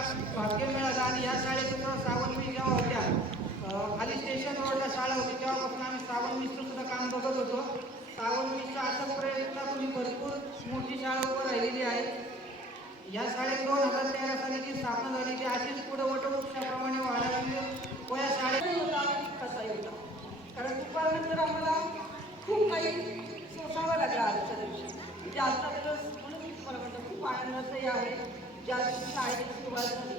भाग्य मिळालं आणि या शाळेतून श्रावणवी जेव्हा होत्या खाली स्टेशन रोडला शाळा होती तेव्हापासून आम्ही श्रावणवीचं सुद्धा काम बघत होतो. श्रावणवीचा आता प्रयत्नातून भरपूर मोठी शाळा उभं राहिलेली आहे. या शाळेत दोन हजार तेरा साली जी स्थापना झाली ती अशीच पुढे वटवृक्षाप्रमाणे वाढायला व या शाळेत कसा येतो? कारण दुपारनंतर आम्हाला खूप काही सोसावं लागलं आजच्या दिवशी. म्हणजे आजचा दिवस म्हणून मला वाटतं खूप आनंदाचंही आहे. ज्या दिवशी शाळेची सुरुवात झाली.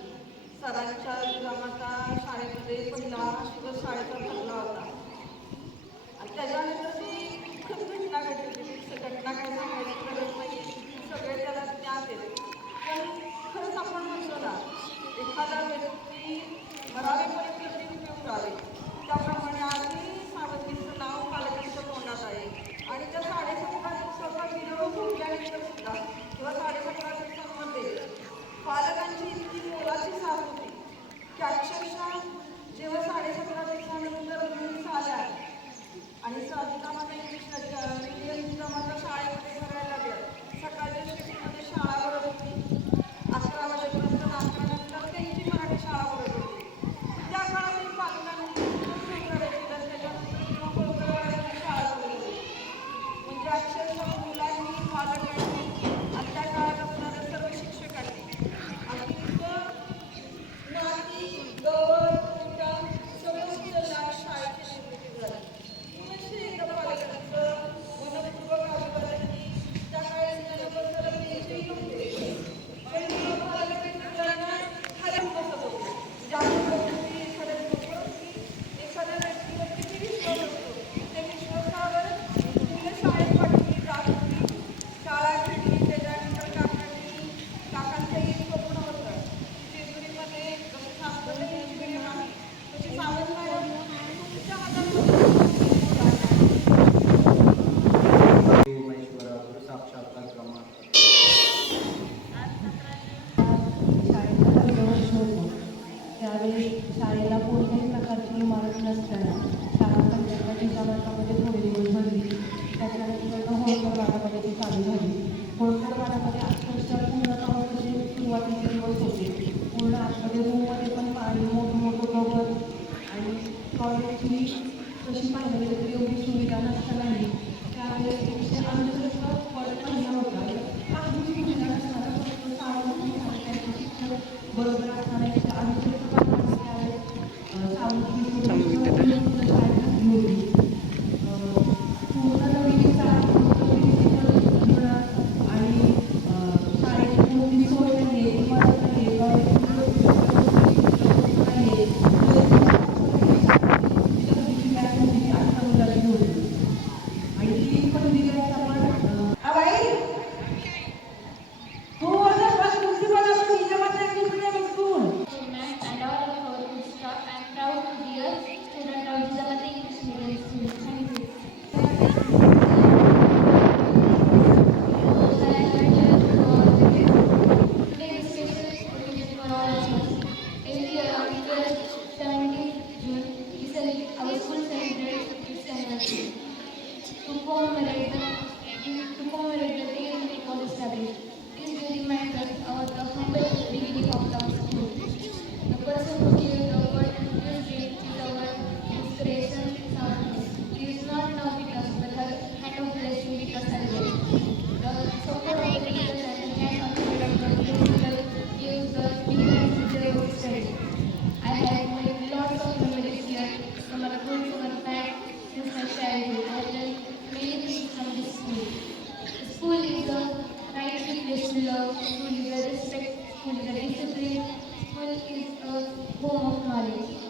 सरांच्या निजामाचा शाळेमध्ये पहिला शुगर शाळेचा ठरला होता. त्याच्यानंतर ती खूप घटना घडली. घटना काय की अक्षरशः जेव्हा साडेसतरा ते नंतर मुली आल्या आणि स्वाधिकामध्ये Thank you. vivir con Thank you. the we humble of school. The love, to live respect, and live discipline, school is a home of knowledge.